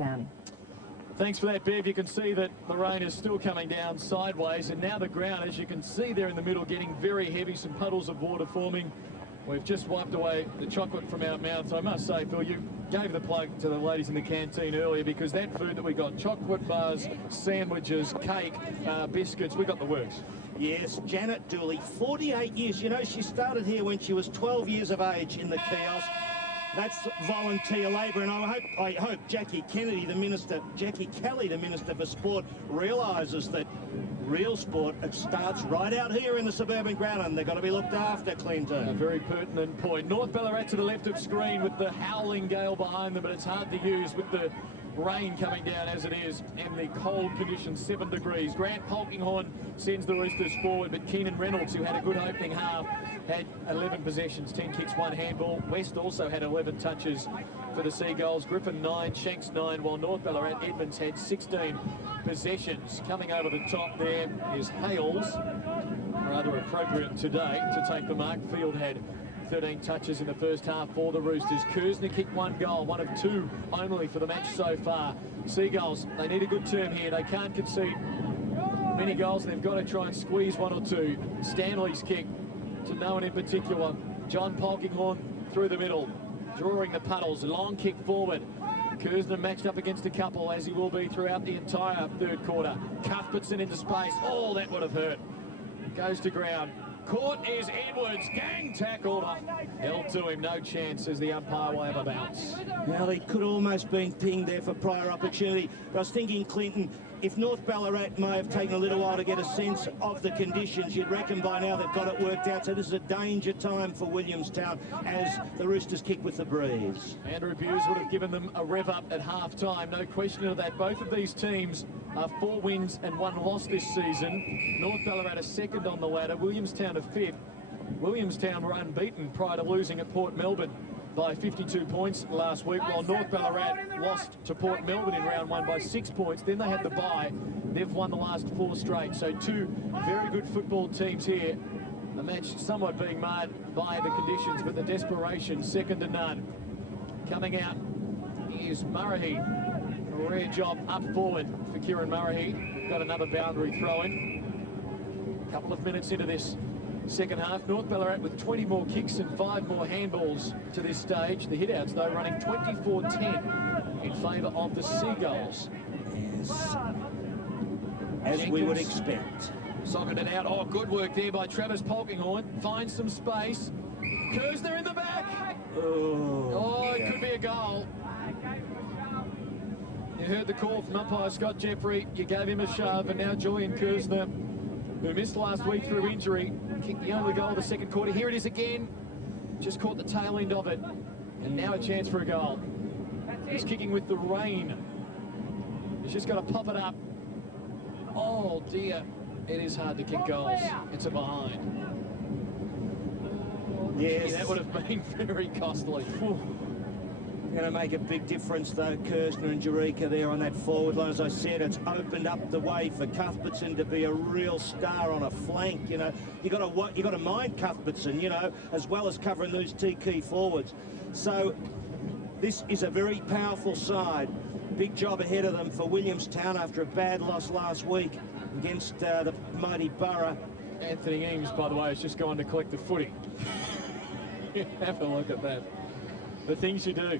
Williamstown. Thanks for that, Bev. You can see that the rain is still coming down sideways, and now the ground, as you can see there in the middle, getting very heavy, some puddles of water forming. We've just wiped away the chocolate from our mouths. I must say, Phil, you gave the plug to the ladies in the canteen earlier, because that food that we got, chocolate bars, sandwiches, cake, biscuits, we got the works. Yes, Janet Dooley, 48 years. You know, she started here when she was 12 years of age in the kiosk. That's volunteer labour, and I hope Jackie Kelly, the Minister for Sport, realises that real sport, it starts right out here in the suburban ground, and they've got to be looked after, Clinton. A very pertinent point. North Ballarat to the left of screen with the howling gale behind them, but it's hard to use with the rain coming down as it is, and the cold conditions, 7 degrees. Grant Polkinghorn sends the Roosters forward, but Keenan Reynolds, who had a good opening half, had 11 possessions, 10 kicks, 1 handball. West also had 11 touches for the Seagulls. Griffin 9, Shanks 9, while North Ballarat Edmonds had 16 possessions. Coming over the top there is Hales, rather appropriate today to take the mark. Field had 13 touches in the first half for the Roosters. Kersner kicked 1 goal, 1 of 2 only for the match so far. Seagulls, they need a good term here. They can't concede many goals. They've got to try and squeeze 1 or 2. Stanley's kick to no one in particular. John Polkinghorn through the middle, drawing the puddles. Long kick forward. Kersner matched up against a couple, as he will be throughout the entire third quarter. Cuthbertson into space. Oh, that would have hurt. Goes to ground. Caught is Edwards, gang tackled. Held to him, no chance, as the umpire will have a bounce. Well, he could almost been pinged there for prior opportunity. But I was thinking, Clinton, if North Ballarat may have taken a little while to get a sense of the conditions, you'd reckon by now they've got it worked out. So this is a danger time for Williamstown as the Roosters kick with the breeze. Andrew Hughes would have given them a rev up at half-time, no question of that. Both of these teams are 4 wins and 1 loss this season. North Ballarat are second on the ladder, Williamstown are 5th. Williamstown were unbeaten prior to losing at Port Melbourne by 52 points last week, while North Ballarat lost to Port Melbourne in round 1 by 6 points. Then they had the bye. They've won the last 4 straight. So 2 very good football teams here. The match somewhat being marred by the conditions, but the desperation second to none. Coming out is Murray. A rare job up forward for Kieran Murray. Got another boundary throw in. A couple of minutes into this second half. North Ballarat with 20 more kicks and 5 more handballs to this stage. The hitouts, though, running 24-10 in favour of the Seagulls. Yes. As Jenkins, we would expect. Socketed it out. Oh, good work there by Travis Polkinghorn. Finds some space. Kersner in the back. Oh, it could be a goal. You heard the call from umpire Scott Jeffrey. You gave him a shove, and now Julian Kersner, who missed last week through injury, kicked the only goal of the second quarter. Here it is again. Just caught the tail end of it. And now a chance for a goal. He's kicking with the rain. He's just got to pop it up. Oh, dear. It is hard to kick goals. It's a behind. Yes. That would have been very costly. Going to make a big difference, though, Kersner and Jerica there on that forward line. As I said, it's opened up the way for Cuthbertson to be a real star on a flank. You know, you got to mind Cuthbertson, you know, as well as covering those 2 key forwards. So this is a very powerful side. Big job ahead of them for Williamstown after a bad loss last week against the mighty Borough. Anthony Eames, by the way, has just gone to collect the footy. Have a look at that. The things you do.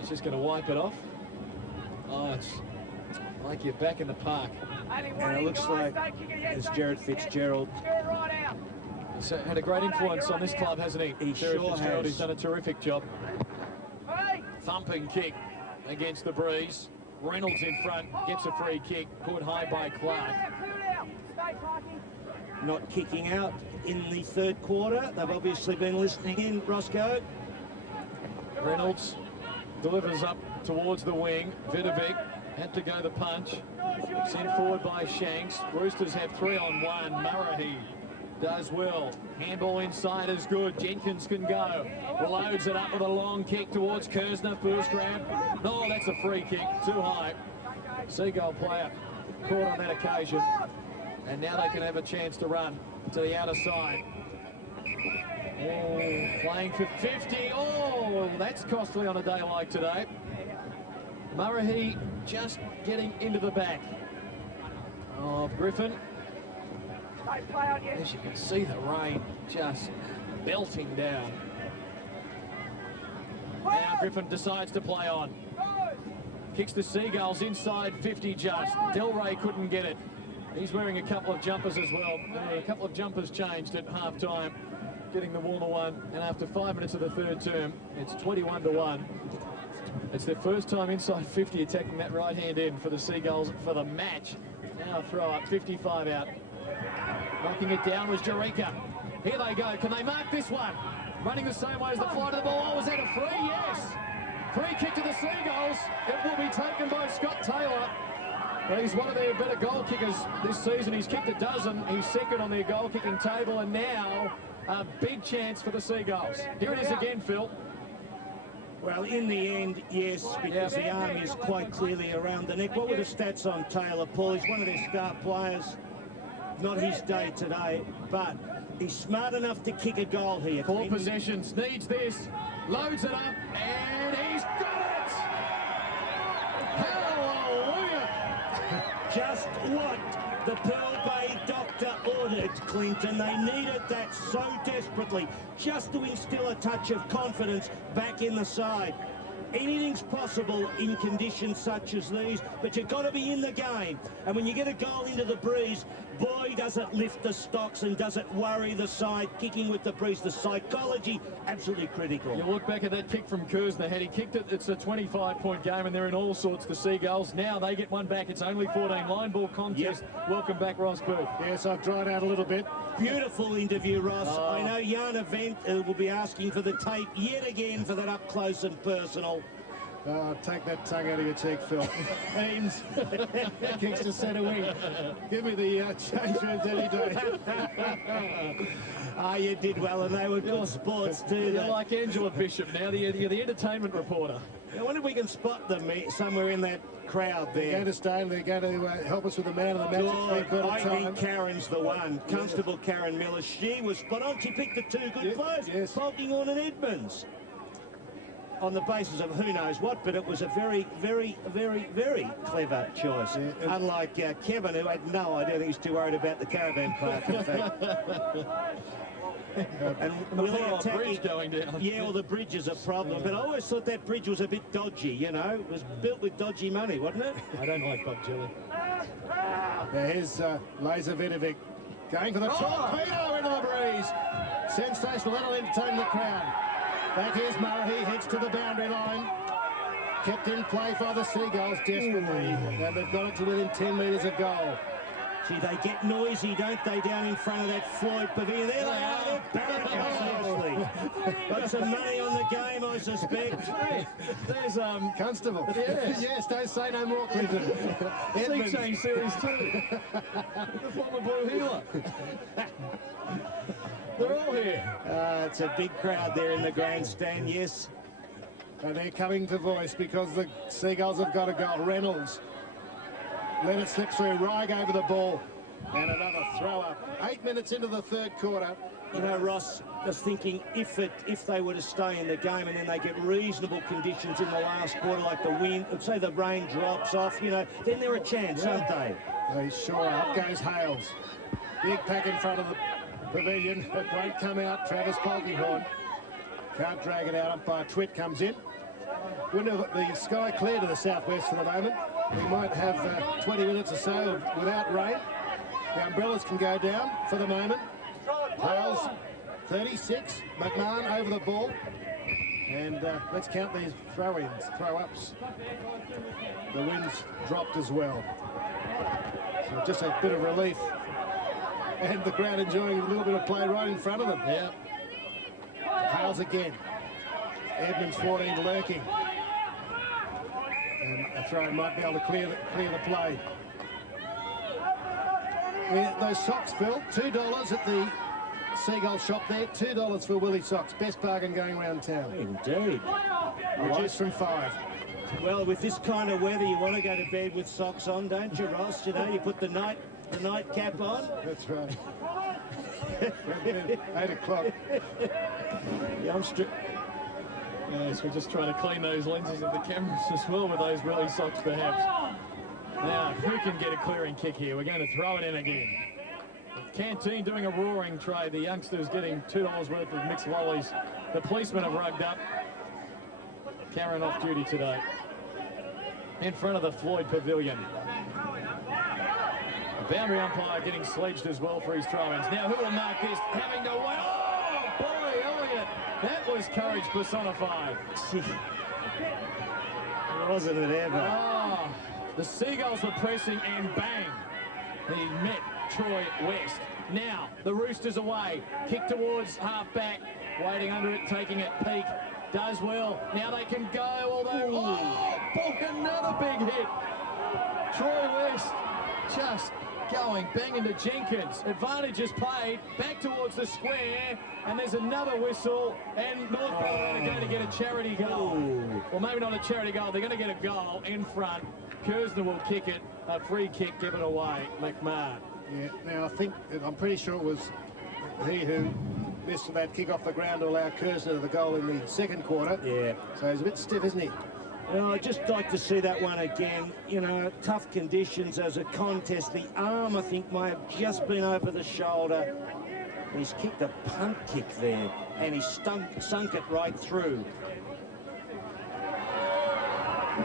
He's just going to wipe it off. Oh, it's like you're back in the park. And it looks like it's Jared Fitzgerald. He's had a great influence on this club, hasn't he? He Jared sure Fitzgerald, has. He's done a terrific job. Thumping kick against the breeze. Reynolds in front, gets a free kick, caught high by Clark. Not kicking out in the third quarter. They've obviously been listening in, Roscoe. Reynolds delivers up towards the wing. Vidovic had to go the punch. Sent forward by Shanks. Roosters have 3-on-1. Murray does well. Handball inside is good. Jenkins can go. Loads it up with a long kick towards Kersner. First grab. No, that's a free kick. Too high. Seagull player caught on that occasion. And now they can have a chance to run to the outer side. Oh, playing for 50. Oh, that's costly on a day like today. Murray just getting into the back of Griffin. As you can see, the rain just belting down. Now Griffin decides to play on. Kicks the Seagulls inside 50 just. Delray couldn't get it. He's wearing a couple of jumpers as well. A couple of jumpers changed at half-time, getting the warmer one. And after 5 minutes of the third term, it's 21-1. It's their first time inside 50 attacking that right-hand end for the Seagulls for the match. Now a throw up, 55 out. Knocking it down was Jerica. Here they go. Can they mark this one? Running the same way as the flight of the ball. Oh, was that a free? Yes. Free kick to the Seagulls. It will be taken by Scott Taylor. Well, he's one of their better goal kickers this season. He's kicked a dozen. He's second on their goal kicking table, and now a big chance for the Seagulls. Here it is again, Phil. Well, in the end, yes, because the arm is quite clearly around the neck. What were the stats on Taylor, Paul? He's one of their star players. Not his day today, but he's smart enough to kick a goal here. 4 possessions, needs this, loads it up, and he's got it! Hallelujah! Just what the Pearl Bay doctor ordered, Clinton. They needed that so desperately, just to instill a touch of confidence back in the side. Anything's possible in conditions such as these, but you've got to be in the game. And when you get a goal into the breeze, boy, does it lift the stocks and does it worry the side kicking with the breeze. The psychology, absolutely critical. You look back at that kick from Kersner. Had he kicked it, it's a 25-point game, and they're in all sorts, the Seagulls. Now they get one back. It's only 14. Line ball contest. Yep. Welcome back, Ross Booth. Yes, I've dried out a little bit. Beautiful interview, Ross. I know Jana Vent will be asking for the tape yet again for that up close and personal. Take that tongue out of your cheek, Phil. Ames kicks to centre wing. Give me the change rooms any day. You did well, and they were good sports too. You're like Angela Bishop now. You're the entertainment reporter. I wonder if we can spot them somewhere in that crowd there. They're going to stay. They're going to help us with the man of the match. I think Karen's the one. Constable Karen Miller. She was spot on. She picked the 2 good players, Polkinghorne and Edmonds, on the basis of who knows what, but it was a very, very, very, very clever choice. Yeah. Unlike Kevin, who had no idea. I think he's too worried about the caravan park, in fact. And Willie attacking, going down. Yeah, well, the bridge is a problem, but I always thought that bridge was a bit dodgy, you know. It was built with dodgy money, wasn't it? I don't like Bob Jelly. Here's Laser Vidovic going for the torpedo into the breeze. Sensational, that'll entertain the crowd. Back here's Murray, heads to the boundary line. Kept in play by the Seagulls desperately. And they've got it to within 10 metres of goal. Gee, they get noisy, don't they, down in front of that Floyd pavilion. There they are, they're barricades, seriously. Got some money on the game, I suspect. There's Constable. Yes. Yes, don't say no more, Clinton. Sea Change Series 2. The former Blue Healer. They're all here. It's a big crowd there in the grandstand, yes. And they're coming to voice because the Seagulls have got a goal. Reynolds let it slip through. Ryg over the ball. And another throw up. 8 minutes into the third quarter. You know, Ross, just thinking if they were to stay in the game and then they get reasonable conditions in the last quarter, like the wind, say the rain drops off, you know, then they're a chance, aren't they? They sure are. Up goes Hales. Big pack in front of the pavilion. It won't come out. Travis Polkinghorne can't drag it out. Umpire Twitt comes in. The sky clear to the southwest for the moment. We might have 20 minutes or so without rain. The umbrellas can go down for the moment. Hales 36. McMahon over the ball. And let's count these throw-ins, throw-ups. The wind's dropped as well. So just a bit of relief. And the crowd enjoying a little bit of play right in front of them. Yeah. Hales again. Edmonds 14 lurking. And a throw might be able to clear the play. Yeah, those socks, Phil, $2 at the Seagull shop there. $2 for Willie socks. Best bargain going around town. Indeed. Reduced from 5. Well, with this kind of weather, you want to go to bed with socks on, don't you, Ross? You know, you put the night cap on. That's right. 8 o'clock. Youngster. Yes, we're just trying to clean those lenses of the cameras as well with those willy socks, perhaps. Now, who can get a clearing kick here? We're going to throw it in again. Canteen doing a roaring trade. The youngsters getting $2 worth of mixed lollies. The policemen have rugged up. Karen off duty today. In front of the Floyd Pavilion. The boundary umpire getting sledged as well for his throw-ins. Now, who will mark this? Having to wait. Oh, boy, Elliott. That was courage personified. Wasn't it ever? Oh, the Seagulls were pressing and bang. He met Troy West. Now, the Roosters away. Kick towards half-back. Waiting under it, taking it. Peak. Does well. Now they can go, although... Oh, Bulk, another big hit. Troy West just going, bang into Jenkins. Advantage is played. Back towards the square. And there's another whistle. And North Ballarat are going to get a charity goal. Well, maybe not a charity goal. They're going to get a goal in front. Kersner will kick it. A free kick given away. McMahon. Yeah, now I think, I'm pretty sure it was he who missed that kick off the ground to allow Kersner the goal in the second quarter. Yeah. So he's a bit stiff, isn't he? Well, I'd just like to see that one again. You know, tough conditions as a contest. The arm, I think, may have just been over the shoulder. He's kicked a punt kick there, and he sunk it right through.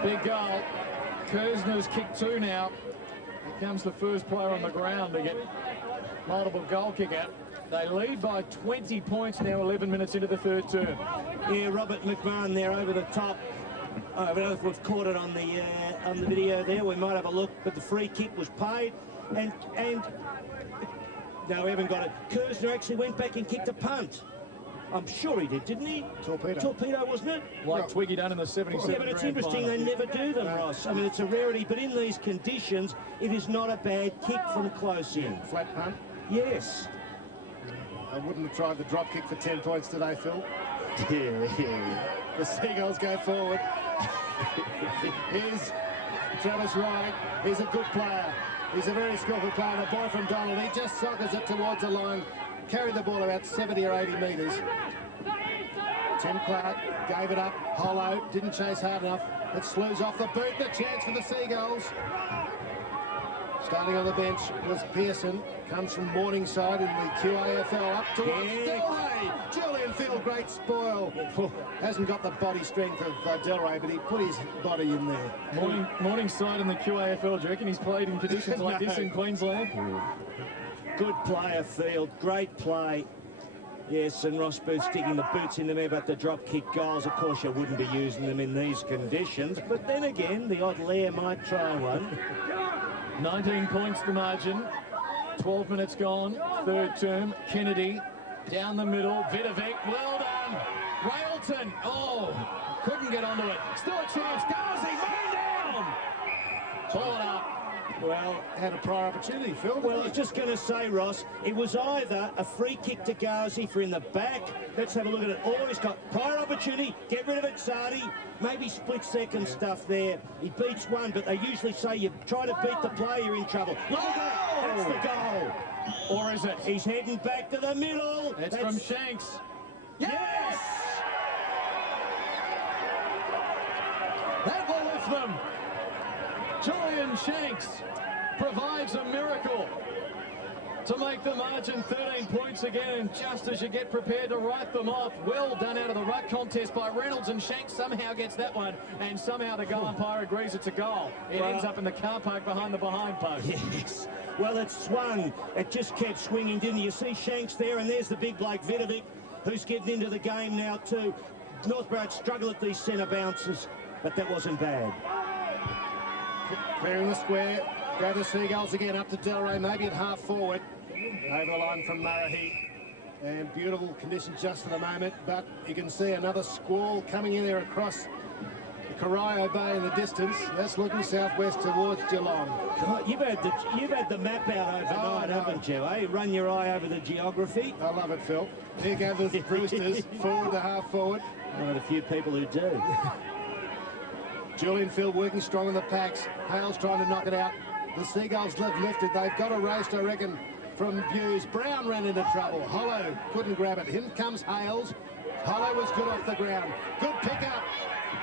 Big goal. Kersner's kicked 2 now. Here comes the first player on the ground to get multiple goal kick out. They lead by 20 points now, 11 minutes into the third term. Yeah, Robert McMahon there over the top. I don't know if we've caught it on the video there. We might have a look, but the free kick was paid, and no, we haven't got it. Kersner actually went back and kicked a punt. I'm sure he did, didn't he? Torpedo, wasn't it? Like Twiggy done in the 77. Yeah, but it's interesting they never do them, Ross. I mean, it's a rarity, but in these conditions, it is not a bad kick from close in. Flat punt? Yes. I wouldn't have tried the drop kick for 10 points today, Phil. Yeah. The Seagulls go forward. Here's Travis Wright. He's a good player. He's a very skillful player. The boy from Donald, he just sockers it towards the line. Carried the ball about 70 or 80 metres. Tim Clark gave it up. Hollow, didn't chase hard enough. It slews off the boot. The chance for the Seagulls. Starting on the bench was Pearson. Comes from Morningside in the QAFL up towards Delray. Julian Field, great spoil. Hasn't got the body strength of Delray, but he put his body in there. Morningside in the QAFL, do you reckon he's played in conditions like this in Queensland? Good player, Field. Great play. Yes, and Ross Booth sticking the boots in there, but the drop kick goals, of course, you wouldn't be using them in these conditions. But then again, the odd lair might try one. 19 points the margin. 12 minutes gone. Third term. Kennedy down the middle. Vidovic, well done. Railton, oh, couldn't get onto it. Still a chance. Gazi, man down. Pull it up. Well, had a prior opportunity, Phil. Well, I was just going to say, Ross, it was either a free kick to Gazi for in the back. Let's have a look at it. Or he's got prior opportunity. Get rid of it, Sardi. Maybe split-second stuff there. He beats one, but they usually say you try to beat the player, you're in trouble. Look at that. That's the goal. Or is it? He's heading back to the middle. It's from Shanks. Yes! That will lift them. Julian Shanks provides a miracle to make the margin 13 points again, and just as you get prepared to write them off, well done out of the ruck contest by Reynolds, and Shanks somehow gets that one, and somehow the goal umpire agrees it's a goal. It ends up in the car park behind the behind post. Yes. Well, it swung. It just kept swinging, didn't you? See Shanks there, and there's the big bloke Vidovic, who's getting into the game now too. North Ballarat struggle at these centre bounces, but that wasn't bad. Clearing the square, go the Seagulls again up to Delray, maybe at half forward. Over the line from Murray. And beautiful conditions just for the moment, but you can see another squall coming in there across the Corio Bay in the distance. That's looking southwest towards Geelong. God, you've had the map out overnight, haven't you, eh? Run your eye over the geography. I love it, Phil. Here go the Roosters, forward to half forward. Right, a few people who do. Julian Field working strong in the packs. Hales trying to knock it out. The Seagulls lifted. They've got a roast, I reckon, from Views. Brown ran into trouble. Hollow couldn't grab it. In comes Hales. Hollow was good off the ground. Good pick-up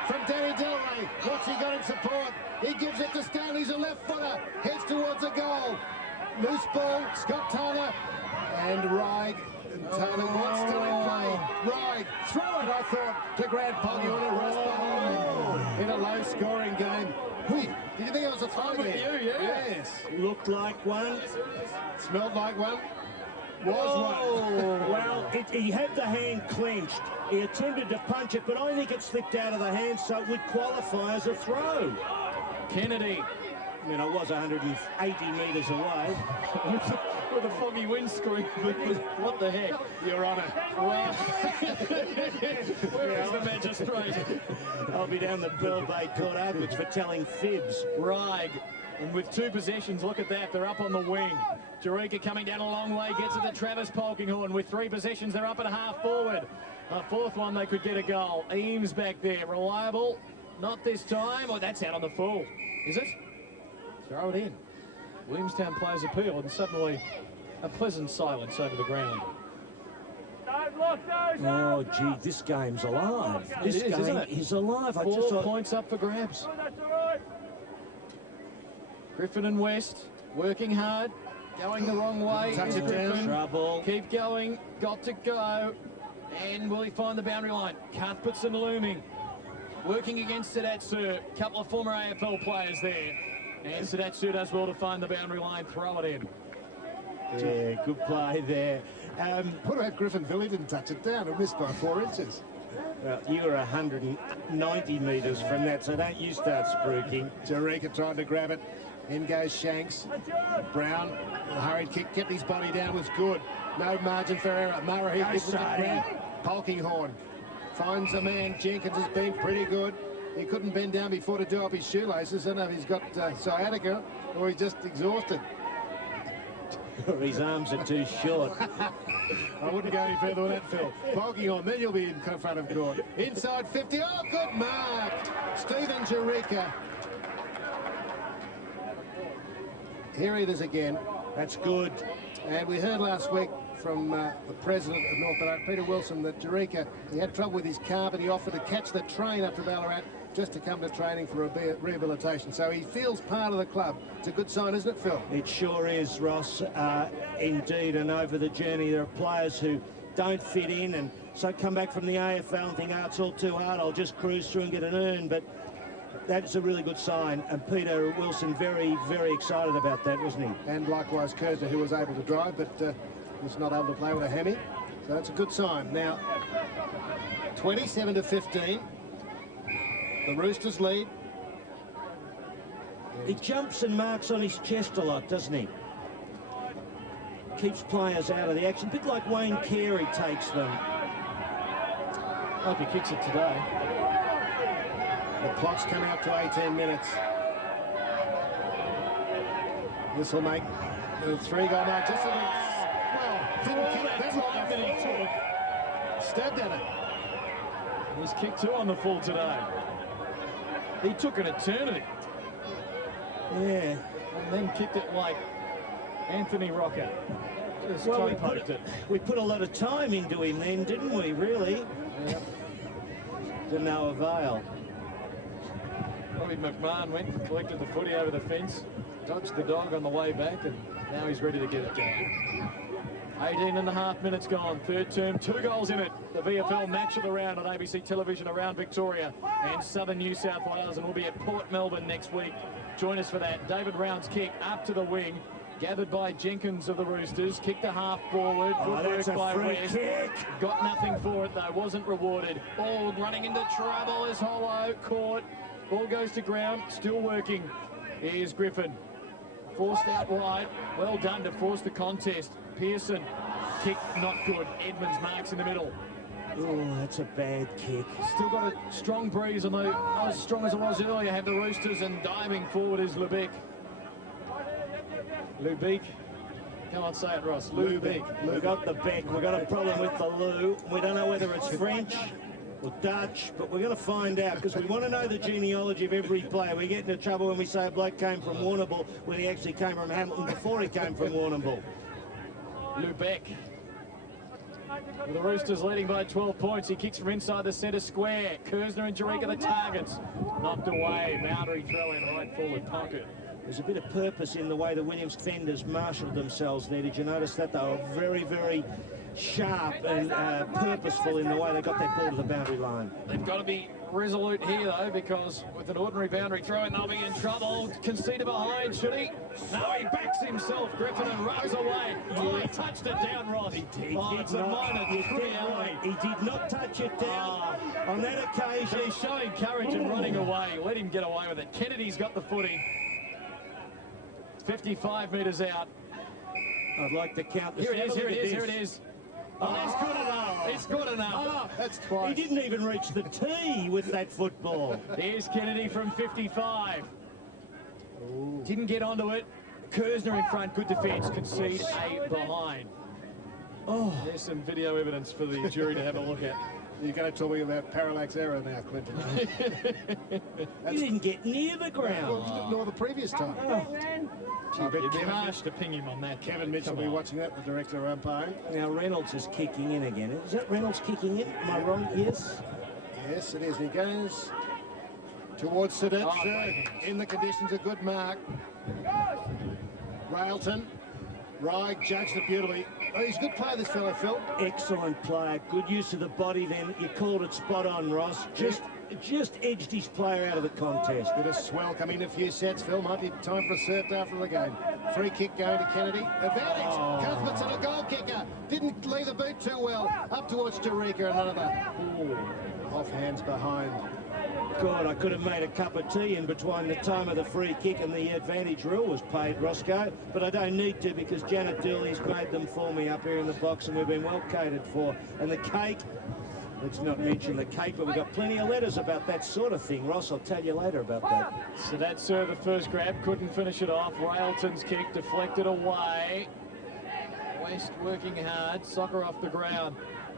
from Danny Delray. What's he got in support? He gives it to Stanley. He's a left footer. Heads towards a goal. Loose ball. Scott Taylor and Ryg. And Taylor wants to play. Ryg, throw it, I thought, to Grant Poggy on a rest behind in a low-scoring game. Did you think it was a throw there? Yes. Looked like one. Smelled like one. Was one. Well, he had the hand clenched. He attempted to punch it, but I think it slipped out of the hand, so it would qualify as a throw. Kennedy. I mean, I was 180 metres away. With a foggy windscreen. What the heck? Your Honour. Right. Where is the magistrate? I'll be down the Pearl Bay Court afterwards for telling fibs. Ryg. And with 2 possessions, look at that, they're up on the wing. Jerica coming down a long way, gets it to Travis Polkinghorne. With 3 possessions, they're up at half forward. A 4th one, they could get a goal. Eames back there, reliable. Not this time. Oh, that's out on the full. Is it? Throw it in. Williamstown players appeal, and suddenly a pleasant silence over the ground. Oh, gee, this game's alive. This game isn't it? is alive. 4 points up for grabs. Griffin and West working hard, going the wrong way. Touch it down. Trouble. Keep going, got to go. And will he find the boundary line? Cuthbertson looming. Working against Sadatsu. Couple of former AFL players there. And Sadatsu does well to find the boundary line, throw it in. Yeah, good play there. What about Griffin Villey didn't touch it down? It missed by 4 inches. Well, you were 190 metres from that, so don't you start spruiking. Jerica tried to grab it. In goes Shanks. Brown, the hurried kick, kept his body down, was good. No margin for error. Murray gives it to Grant. Polkinghorne finds a man. Jenkins has been pretty good. He couldn't bend down before to do up his shoelaces. I don't know if he's got sciatica or he's just exhausted. Or his arms are too short. I wouldn't go any further with that, Phil. Polkinghorne, then you'll be in front of court. Inside 50. Oh, good mark. Stephen Jerica. Here it is again. That's good. And we heard last week from the president of North Ballarat, Peter Wilson, that Jerica, he had trouble with his car, but he offered to catch the train up to Ballarat just to come to training for rehabilitation. So he feels part of the club. It's a good sign, isn't it, Phil? It sure is, Ross. Indeed, and over the journey, there are players who don't fit in and so come back from the AFL and think, oh, it's all too hard, I'll just cruise through and get an earn. But that's a really good sign, and Peter Wilson very, very excited about that, wasn't he? And likewise Kersner, who was able to drive, but was not able to play with a hammy. So that's a good sign. Now, 27-15. The Roosters lead. He jumps and marks on his chest a lot, doesn't he? Keeps players out of the action, a bit like Wayne Carey takes them. Hope he kicks it today. The clock's coming up to 18 minutes. This will make the 3-goal mark. Just didn't kick that long that he took. Stabbed at it. He's kicked 2 on the full today. He took an eternity. Yeah. And then kicked it like Anthony Rocker. Just Well, poked it. we put a lot of time into him then, didn't we, really? Yeah. To no avail. Bobby McMahon went and collected the footy over the fence, dodged the dog on the way back, and now he's ready to get it down. 18.5 minutes gone, third term, 2 goals in it. The VFL match of the round on ABC television around Victoria and southern New South Wales, and we'll be at Port Melbourne next week. Join us for that. David Round's kick up to the wing, gathered by Jenkins of the Roosters, kicked a half forward, good work by West. Got nothing for it though, wasn't rewarded. Ball running into trouble is Hollow, caught. Ball goes to ground, still working. Here's Griffin. Forced out wide, well done to force the contest. Pearson, kick not good. Edmonds marks in the middle. Oh, that's a bad kick. Still got a strong breeze, although not as strong as it was earlier. Have the Roosters, and diving forward is Lubeck. Lubeck. Come on, say it, Ross. Lubeck. We've got the Beck. We've got a problem with the Lou. We don't know whether it's French or Dutch, but we're going to find out because we want to know the genealogy of every player. We get into trouble when we say a bloke came from Warrnambool when he actually came from Hamilton before he came from Warrnambool. Lubeck. The Roosters leading by 12 points. He kicks from inside the centre square. Kersner and Jurek the targets. Knocked away. Boundary throw in right forward pocket. There's a bit of purpose in the way the Williams defenders marshalled themselves there. Did you notice that? They were very, very sharp and purposeful in the way they got that ball to the boundary line. They've got to be resolute here, though, because with an ordinary boundary throw-in, they'll be in trouble. Conceded behind, should he? No, he backs himself, Griffin, and runs away. Oh, he touched it down, Ross. He it's a minor 3 right. He did not touch it down on that occasion. He's showing courage and running away. Let him get away with it. Kennedy's got the footy. 55 metres out. I'd like to count this. Here it is. Oh, that's good enough. It's good enough. Oh, that's twice. He didn't even reach the tee with that football. Here's Kennedy from 55. Ooh. Didn't get onto it. Kersner in front. Good defence. Concede a behind. Oh, there's some video evidence for the jury to have a look at. You're going to talk me about parallax error now, Clinton. You didn't get near the ground. Well, nor the previous time. You'd be harsh to ping him on that. Kevin Mitchell will be watching that, the director of umpiring. Now Reynolds is kicking in again. Is that Reynolds kicking in? Am I wrong? Yes. Yes, it is. He goes towards Siddharth. In the conditions, a good mark. Railton. Rye judged it beautifully. Oh, he's a good player, this fellow, Phil. Excellent player. Good use of the body then. You called it spot on, Ross. Just edged his player out of the contest. Bit of swell coming in a few sets, Phil. Might be time for a serve after the game. Free kick going to Kennedy. Advantage. Cuthbert's and a goal kicker. Didn't leave the boot too well. Up towards Jureka. Another. Ooh. Off hands behind. God, I could have made a cup of tea in between the time of the free kick and the advantage rule was paid, Roscoe. But I don't need to because Janet Dooley's made them for me up here in the box and we've been well catered for. And the cake, let's not mention the cake, but we've got plenty of letters about that sort of thing. Ross, I'll tell you later about that. So that serve, the first grab, couldn't finish it off. Railton's kick deflected away. West working hard, soccer off the ground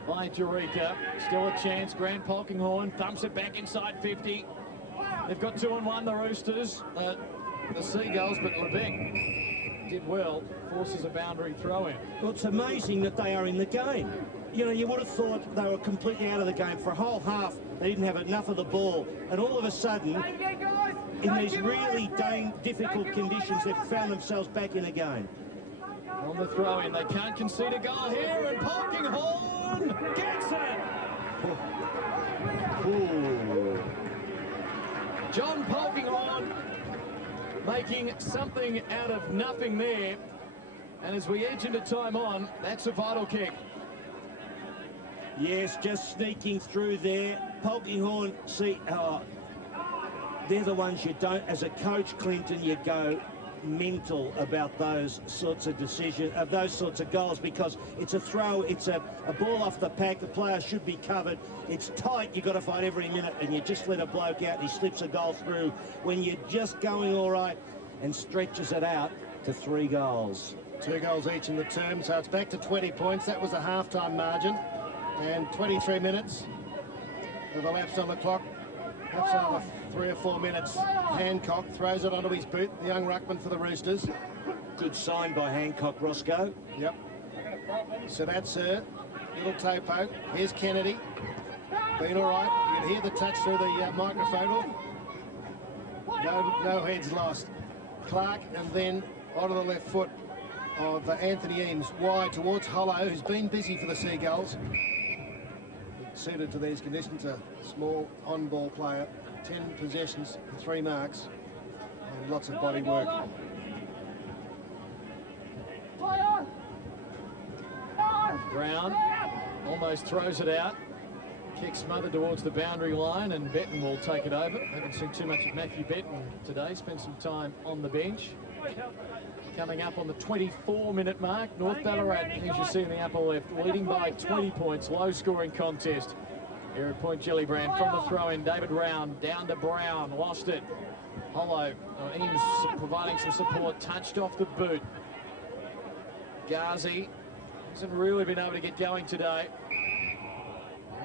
by Jureka. Still a chance. Grant Polkinghorne thumps it back inside 50. They've got 2-on-1, the Roosters. The Seagulls, but Lebec did well. Forces a boundary throw in. Well, it's amazing that they are in the game. You know, you would have thought they were completely out of the game. For a whole half, they didn't have enough of the ball. And all of a sudden, in these really difficult conditions, they've found themselves back in a game. On the throw-in, they can't concede a goal here, and Polkinghorne gets it! Ooh. John Polkinghorne making something out of nothing there. And as we edge into time on, that's a vital kick. Yes, just sneaking through there. Polkinghorne, see, they're the ones you don't, as a coach, Clinton, you go mental about those sorts of decisions, those sorts of goals, because it's a throw, it's a ball off the pack, the player should be covered, it's tight, you've got to fight every minute, and you just let a bloke out and he slips a goal through when you're just going all right, and stretches it out to 3 goals. 2 goals each in the term, so it's back to 20 points. That was a half-time margin, and 23 minutes have elapsed on the clock. Perhaps another 3 or 4 minutes. Hancock throws it onto his boot, the young ruckman for the Roosters. Good sign by Hancock, Roscoe. Yep. So that's little toe poke. Here's Kennedy. Been all right. You can hear the touch through the microphone. No heads lost. Clark, and then onto the left foot of Anthony Eames, wide towards Hollow, who's been busy for the Seagulls. Suited to these conditions, a small on-ball player, 10 possessions, 3 marks, and lots of body work. Brown almost throws it out. Kick smothered towards the boundary line, and Benton will take it over. Haven't seen too much of Matthew Benton today. Spent some time on the bench. Coming up on the 24-minute mark, North Ballarat, as you see in the upper left, leading by 20 points, low-scoring contest. Here at Point Gellibrand from the throw-in, David Round, down to Brown, lost it. Hollow, Eames providing some support, touched off the boot. Ghazi hasn't really been able to get going today.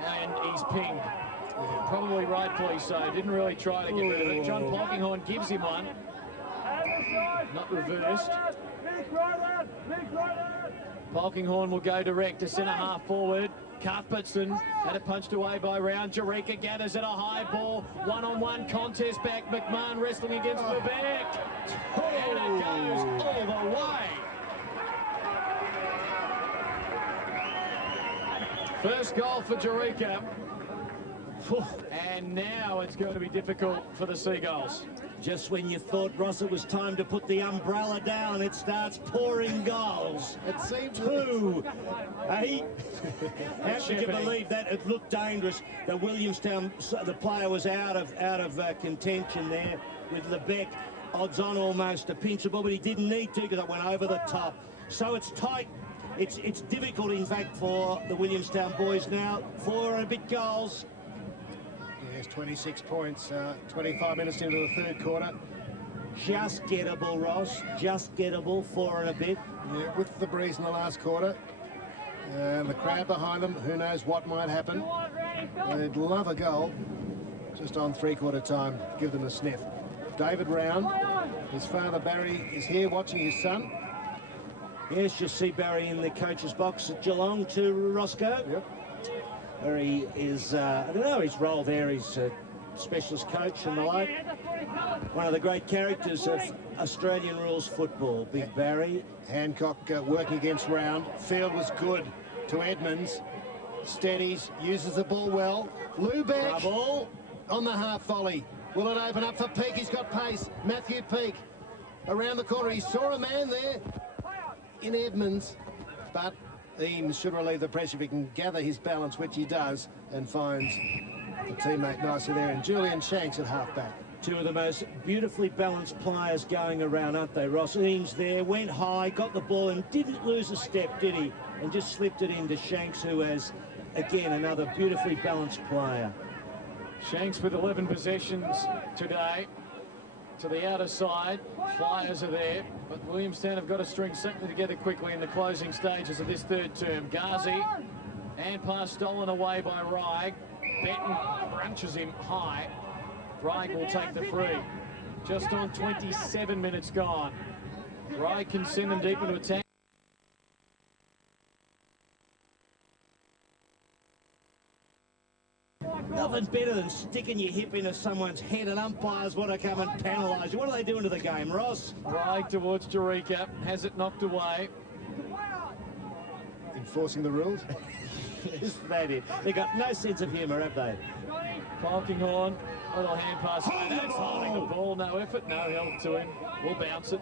And he's pinged. Probably rightfully so. Didn't really try to get rid of it. John Polkinghorne gives him one. Not reversed. Polkinghorne will go direct to centre half forward. Cuthbertson had it punched away by Round. Jerica gathers at a high ball. One-on-one contest back. McMahon wrestling against Lebec. And it goes all the way. First goal for Jerica. And now it's going to be difficult for the Seagulls. Just when you thought, Ross, it was time to put the umbrella down, it starts pouring goals. It seemed 2. Hey, how could you believe that? It looked dangerous. The Williamstown, the player was out of contention there with Lebec. Odds on almost to pinch the ball, but he didn't need to because it went over the top. So it's tight. It's difficult, in fact, for the Williamstown boys now. 4 and a bit goals. Yes, 26 points, 25 minutes into the third quarter. Just gettable, Ross. Just gettable, 4 and a bit. Yeah, with the breeze in the last quarter. And the crowd behind them, who knows what might happen. They'd love a goal. Just on three-quarter time, give them a sniff. David Round, his father Barry is here watching his son. Yes, you see Barry in the coach's box at Geelong to Roscoe. Yep. Where he is, I don't know his role there, he's a specialist coach and the like. One of the great characters of Australian rules football, Big Barry. Hancock working against Round. Field was good to Edmonds. Steadies, uses the ball well. Lubeck Trouble. On the half volley. Will it open up for Peake? He's got pace. Matthew Peake around the corner. He saw a man there in Edmonds, but Eames should relieve the pressure if he can gather his balance, which he does, and finds the teammate nicely there. And Julian Shanks at half-back. 2 of the most beautifully balanced players going around, aren't they, Ross? Eames there, went high, got the ball and didn't lose a step, did he? And just slipped it into Shanks, who has, again, another beautifully balanced player. Shanks with 11 possessions today. To the outer side, Flyers are there, but Williamstown have got to string something together quickly in the closing stages of this third term. Ghazi, and pass stolen away by Reig. Benton crunches him high. Reig will take the free. Just on 27 minutes gone. Reig can send them deep into attack. Nothing better than sticking your hip into someone's head, and umpires want to come and penalise you. What are they doing to the game, Ross? Reig towards Jerica, has it knocked away. Enforcing the rules. Isn't that it? They've got no sense of humour, have they? Polkinghorne, little hand pass. That's holding the ball, no effort, no help to him. We'll bounce it.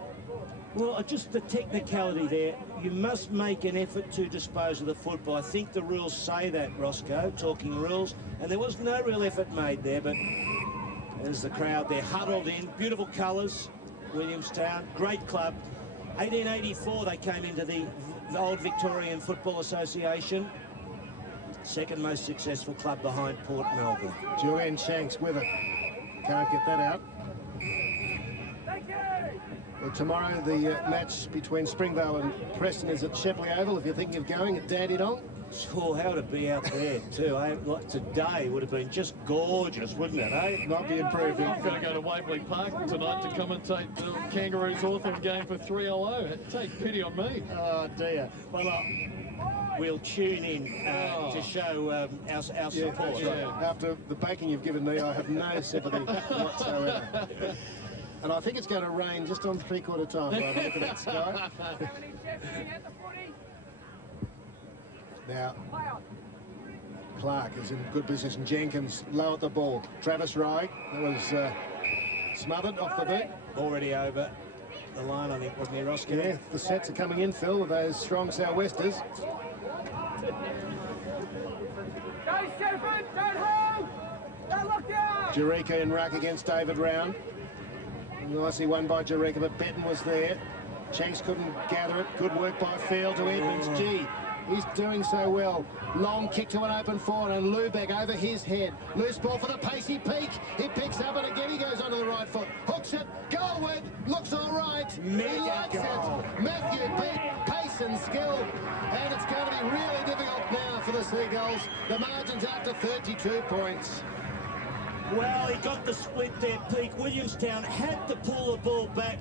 Well, just the technicality there. You must make an effort to dispose of the football. I think the rules say that, Roscoe, talking rules. And there was no real effort made there, but there's the crowd there huddled in. Beautiful colours, Williamstown, great club. 1884 they came into the old Victorian Football Association. Second most successful club behind Port Melbourne. Julian Shanks with it. Can't get that out. Well, tomorrow the match between Springvale and Preston is at Shepley Oval. If you're thinking of going at Dandenong. Oh, how would it be out there too, eh? Like today would have been just gorgeous, wouldn't it, eh? Might be improving. I'm going to go to Waverley Park tonight to commentate the Kangaroos Hawthorn game for 3-0. Take pity on me. Oh dear. Well, we'll tune in to show our support. Yeah. After the backing you've given me, I have no sympathy whatsoever. And I think it's going to rain just on three-quarter time. By the look at that sky. Now, Clark is in good position. Jenkins low at the ball. Travis Reig, that was smothered off the boot. Already over the line, I think, wasn't he, Roscoe? Yeah, the sets are coming in, Phil, with those strong sou'westers. Jerica in ruck against David Round. Nicely won by Jerica, but Benton was there. Shanks couldn't gather it. Good work by Field to Edmonds. Gee, he's doing so well. Long kick to an open forward, and Lubeck over his head. Loose ball for the pacey Peake. He picks up, and again he goes onto the right foot. Hooks it. Goalward. Looks all right. He likes it. Matthew Peake, pace and skill. And it's going to be really difficult now for the Seagulls. The margin's out to 32 points. Well, he got the split there, Pete. Williamstown had to pull the ball back,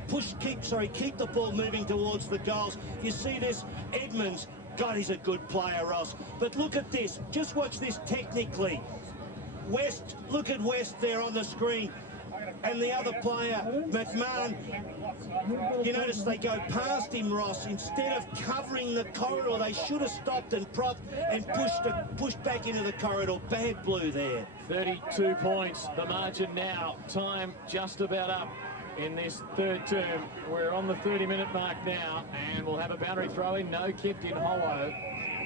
keep the ball moving towards the goals. You see this, Edmonds, God, he's a good player, Ross. But look at this, just watch this technically. West, look at West there on the screen. And the other player, McMahon, you notice they go past him, Ross. Instead of covering the corridor, they should have stopped and propped and pushed back into the corridor. Bad blue there. 32 points, the margin now. Time just about up in this third term. We're on the 30-minute mark now, and we'll have a boundary throw-in. No kept in hollow.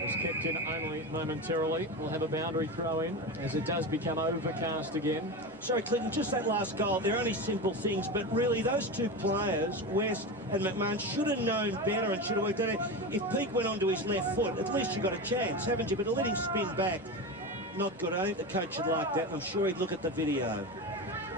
It's kept in only momentarily. We'll have a boundary throw-in as it does become overcast again. Sorry, Clinton, just that last goal. They're only simple things, but really those two players, West and McMahon, should have known better and should have worked on it. If Peake went onto his left foot, at least you got a chance, haven't you? But to let him spin back, not good. I think the coach would like that. I'm sure he'd look at the video.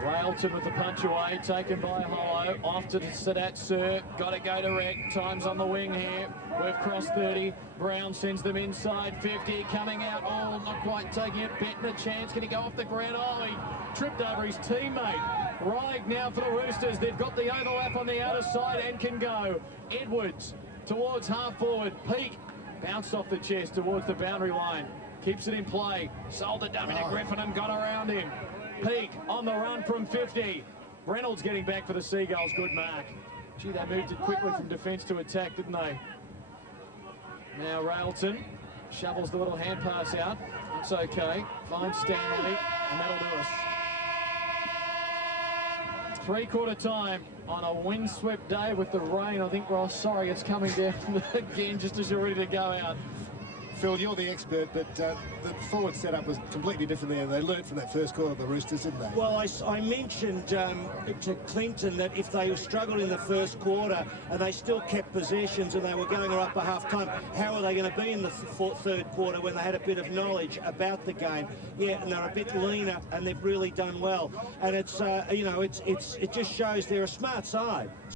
Railton with the punch away, taken by Hollow. Off to Sadat Sir. Got to go direct. Time's on the wing here. We've crossed 30. Brown sends them inside 50. Coming out. Oh, not quite taking it. Betting a chance. Can he go off the ground? Oh, he tripped over his teammate. Rye now for the Roosters. They've got the overlap on the outer side and can go. Edwards towards half forward. Peake bounced off the chest towards the boundary line. Keeps it in play. Sold the dummy to Griffin and got around him. Peake on the run from 50. Reynolds getting back for the Seagulls. Good mark. Gee, they moved it quickly from defence to attack, didn't they? Now Railton shovels the little hand pass out. It's okay. Finds Stanley, and that'll do us. Three-quarter time on a windswept day with the rain. I think, Ross, sorry, it's coming down again just as you're ready to go out. Phil, you're the expert, but the forward setup was completely different there. They learnt from that first quarter of the Roosters, didn't they? Well, I mentioned to Clinton that if they struggled in the first quarter and they still kept possessions and they were going up at half-time, how are they going to be in the third quarter when they had a bit of knowledge about the game? Yeah, and they're a bit leaner and they've really done well. And it's, you know, it just shows they're a smart side.